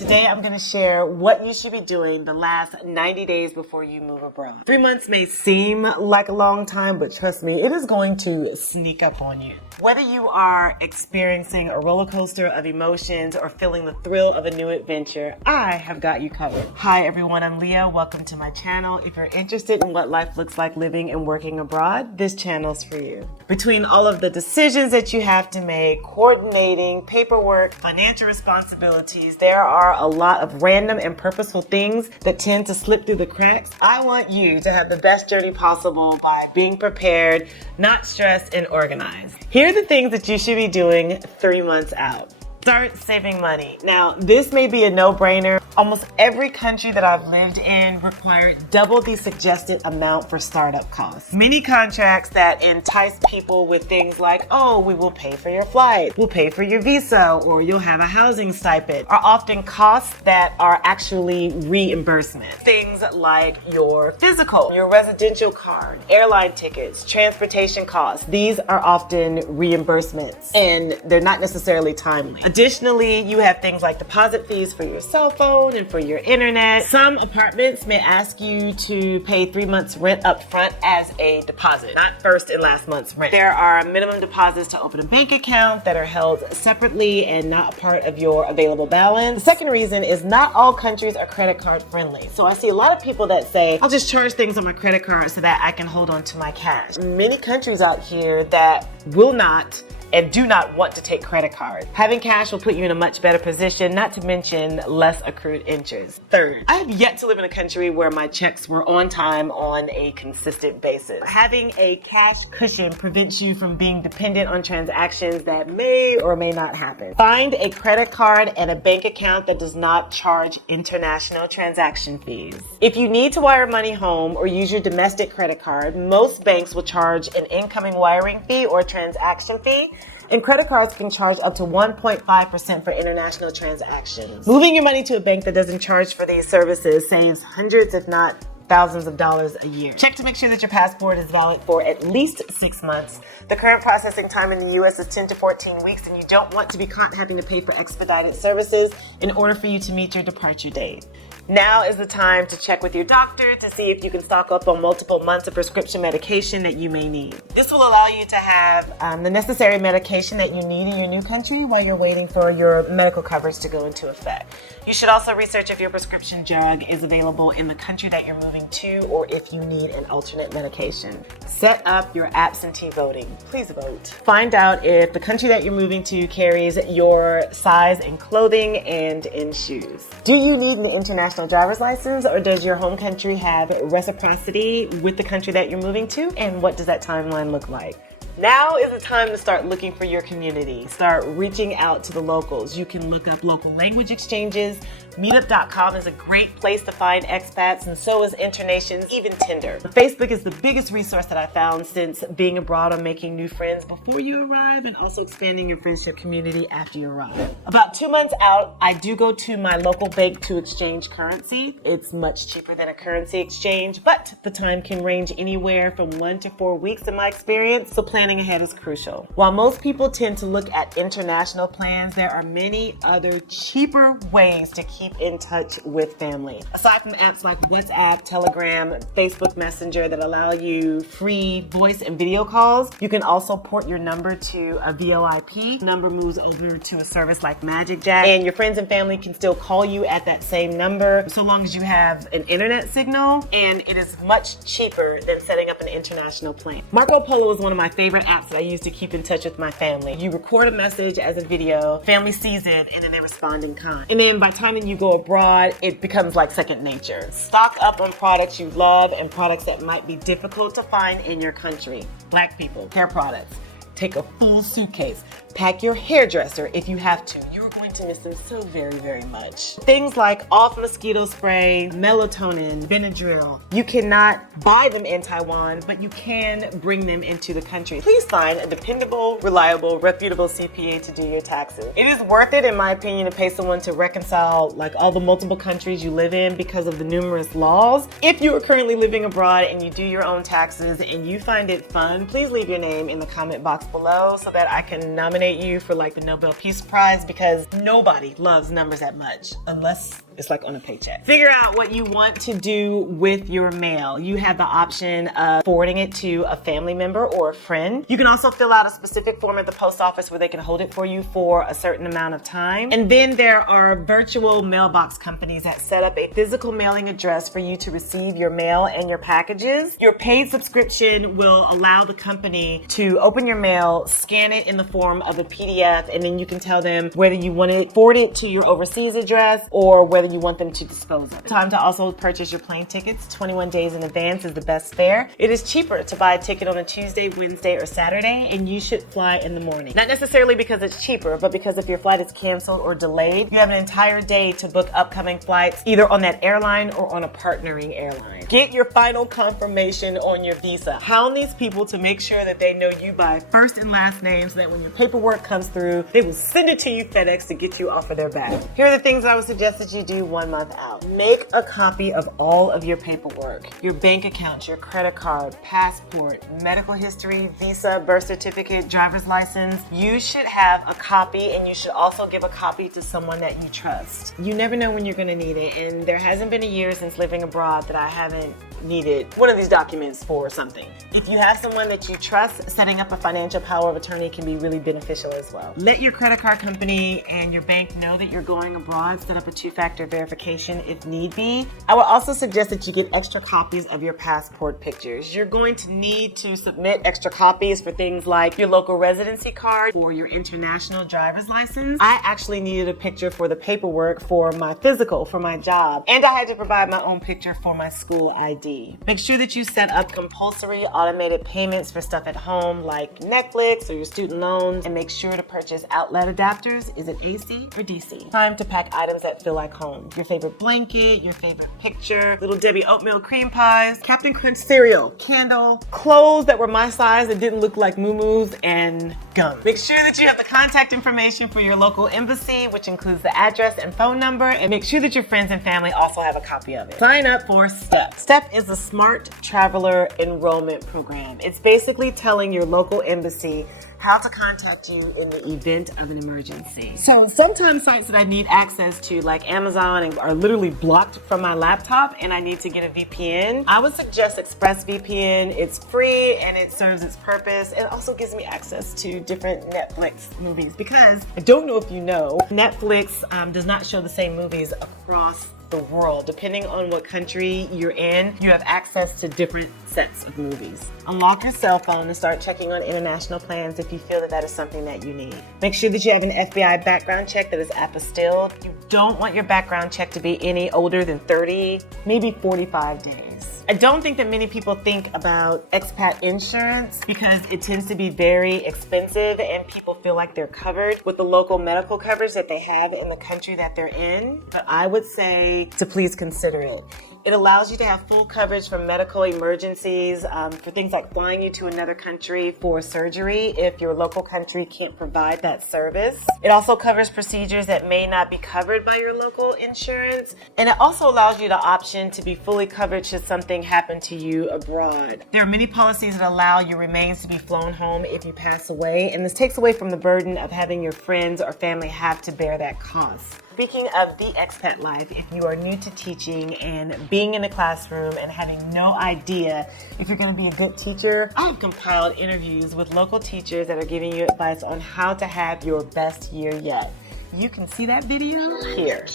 Today I'm going to share what you should be doing the last 90 days before you move abroad. 3 months may seem like a long time, but trust me, it is going to sneak up on you. Whether you are experiencing a roller coaster of emotions or feeling the thrill of a new adventure, I have got you covered. Hi everyone, I'm Leah. Welcome to my channel. If you're interested in what life looks like living and working abroad, this channel's for you. Between all of the decisions that you have to make, coordinating, paperwork, financial responsibilities, there are a lot of random and purposeful things that tend to slip through the cracks. I want you to have the best journey possible by being prepared, not stressed, and organized. Here are the things that you should be doing 3 months out. Start saving money. Now, this may be a no-brainer. Almost every country that I've lived in required double the suggested amount for startup costs. Many contracts that entice people with things like, oh, we will pay for your flight, we'll pay for your visa, or you'll have a housing stipend, are often costs that are actually reimbursement. Things like your physical, your residential card, airline tickets, transportation costs. These are often reimbursements, and they're not necessarily timely. Additionally, you have things like deposit fees for your cell phone and for your internet. Some apartments may ask you to pay 3 months rent up front as a deposit, not first and last month's rent. There are minimum deposits to open a bank account that are held separately and not a part of your available balance. The second reason is not all countries are credit card friendly. So I see a lot of people that say, I'll just charge things on my credit card so that I can hold on to my cash. Many countries out here that will not and do not want to take credit cards. Having cash will put you in a much better position, not to mention less accrued interest. Third, I have yet to live in a country where my checks were on time on a consistent basis. Having a cash cushion prevents you from being dependent on transactions that may or may not happen. Find a credit card and a bank account that does not charge international transaction fees. If you need to wire money home or use your domestic credit card, most banks will charge an incoming wiring fee or transaction fee, and credit cards can charge up to 1.5% for international transactions. Moving your money to a bank that doesn't charge for these services saves hundreds, if not thousands of dollars a year. Check to make sure that your passport is valid for at least 6 months. The current processing time in the US is 10 to 14 weeks, and you don't want to be caught having to pay for expedited services in order for you to meet your departure date. Now is the time to check with your doctor to see if you can stock up on multiple months of prescription medication that you may need. This will allow you to have the necessary medication that you need in your new country while you're waiting for your medical coverage to go into effect. You should also research if your prescription drug is available in the country that you're moving to, or if you need an alternate medication. Set up your absentee voting. Please vote. Find out if the country that you're moving to carries your size in clothing and in shoes. Do you need an international driver's license, or does your home country have reciprocity with the country that you're moving to? And what does that timeline look like? Now is the time to start looking for your community. Start reaching out to the locals. You can look up local language exchanges. Meetup.com is a great place to find expats, and so is Internations, even Tinder. Facebook is the biggest resource that I found since being abroad on making new friends before you arrive and also expanding your friendship community after you arrive. About 2 months out, I do go to my local bank to exchange currency. It's much cheaper than a currency exchange, but the time can range anywhere from 1 to 4 weeks in my experience, so planning ahead is crucial. While most people tend to look at international plans, there are many other cheaper ways to keep in touch with family. Aside from apps like WhatsApp, Telegram, Facebook Messenger that allow you free voice and video calls, you can also port your number to a VoIP. Number moves over to a service like MagicJack, and your friends and family can still call you at that same number so long as you have an internet signal, and it is much cheaper than setting up an international plan. Marco Polo is one of my favorite apps that I use to keep in touch with my family. You record a message as a video, family sees it, and then they respond in kind. And then by the time you go abroad, it becomes like second nature. Stock up on products you love and products that might be difficult to find in your country. Black people, hair products. Take a full suitcase. Pack your hairdresser if you have to. You're going to miss them so very, very much. Things like off mosquito spray, melatonin, Benadryl. You cannot buy them in Taiwan, but you can bring them into the country. Please find a dependable, reliable, reputable CPA to do your taxes. It is worth it, in my opinion, to pay someone to reconcile like all the multiple countries you live in because of the numerous laws. If you are currently living abroad and you do your own taxes and you find it fun, please leave your name in the comment box below so that I can nominate you for like the Nobel Peace Prize, because Nobody loves numbers that much unless it's like on a paycheck. Figure out what you want to do with your mail. You have the option of forwarding it to a family member or a friend. You can also fill out a specific form at the post office where they can hold it for you for a certain amount of time. And then there are virtual mailbox companies that set up a physical mailing address for you to receive your mail and your packages. Your paid subscription will allow the company to open your mail, scan it in the form of a PDF, and then you can tell them whether you want it forwarded to your overseas address or whether you want them to dispose of it. Time to also purchase your plane tickets. 21 days in advance is the best fare. It is cheaper to buy a ticket on a Tuesday, Wednesday, or Saturday, and you should fly in the morning. Not necessarily because it's cheaper, but because if your flight is canceled or delayed, you have an entire day to book upcoming flights either on that airline or on a partnering airline. Get your final confirmation on your visa. Hound these people to make sure that they know you by first and last name so that when your paperwork comes through, they will send it to you FedEx to get you off of their back. Here are the things I would suggest that you do 1 month out. Make a copy of all of your paperwork, your bank accounts, your credit card, passport, medical history, visa, birth certificate, driver's license. You should have a copy, and you should also give a copy to someone that you trust. You never know when you're going to need it, and there hasn't been a year since living abroad that I haven't needed one of these documents for something. If you have someone that you trust, setting up a financial power of attorney can be really beneficial as well. Let your credit card company and your bank know that you're going abroad. Set up a 2-factor verification if need be. I would also suggest that you get extra copies of your passport pictures. You're going to need to submit extra copies for things like your local residency card or your international driver's license. I actually needed a picture for the paperwork for my physical, for my job, and I had to provide my own picture for my school ID. Make sure that you set up compulsory automated payments for stuff at home like Netflix or your student loans, and make sure to purchase outlet adapters. Is it AC or DC? Time to pack items that feel like home. Your favorite blanket, your favorite picture, Little Debbie oatmeal cream pies, Captain Crunch cereal, candle, clothes that were my size that didn't look like muumuus, and gum. Make sure that you have the contact information for your local embassy, which includes the address and phone number, and make sure that your friends and family also have a copy of it. Sign up for STEP. STEP is the Smart Traveler Enrollment Program. It's basically telling your local embassy how to contact you in the event of an emergency. So sometimes sites that I need access to, like Amazon, are literally blocked from my laptop and I need to get a VPN. I would suggest ExpressVPN. It's free and it serves its purpose. It also gives me access to different Netflix movies because I don't know if you know, Netflix does not show the same movies across the world. Depending on what country you're in, you have access to different sets of movies. Unlock your cell phone and start checking on international plans if you feel that is something that you need. Make sure that you have an FBI background check that is apostilled. You don't want your background check to be any older than 30, maybe 45 days. I don't think that many people think about expat insurance because it tends to be very expensive and people feel like they're covered with the local medical coverage that they have in the country that they're in. But I would say to please consider it. It allows you to have full coverage for medical emergencies, for things like flying you to another country for surgery if your local country can't provide that service. It also covers procedures that may not be covered by your local insurance. And it also allows you the option to be fully covered should something happen to you abroad. There are many policies that allow your remains to be flown home if you pass away, and this takes away from the burden of having your friends or family have to bear that cost. Speaking of the expat life, if you are new to teaching and being in the classroom and having no idea if you're going to be a good teacher, I have compiled interviews with local teachers that are giving you advice on how to have your best year yet. You can see that video here.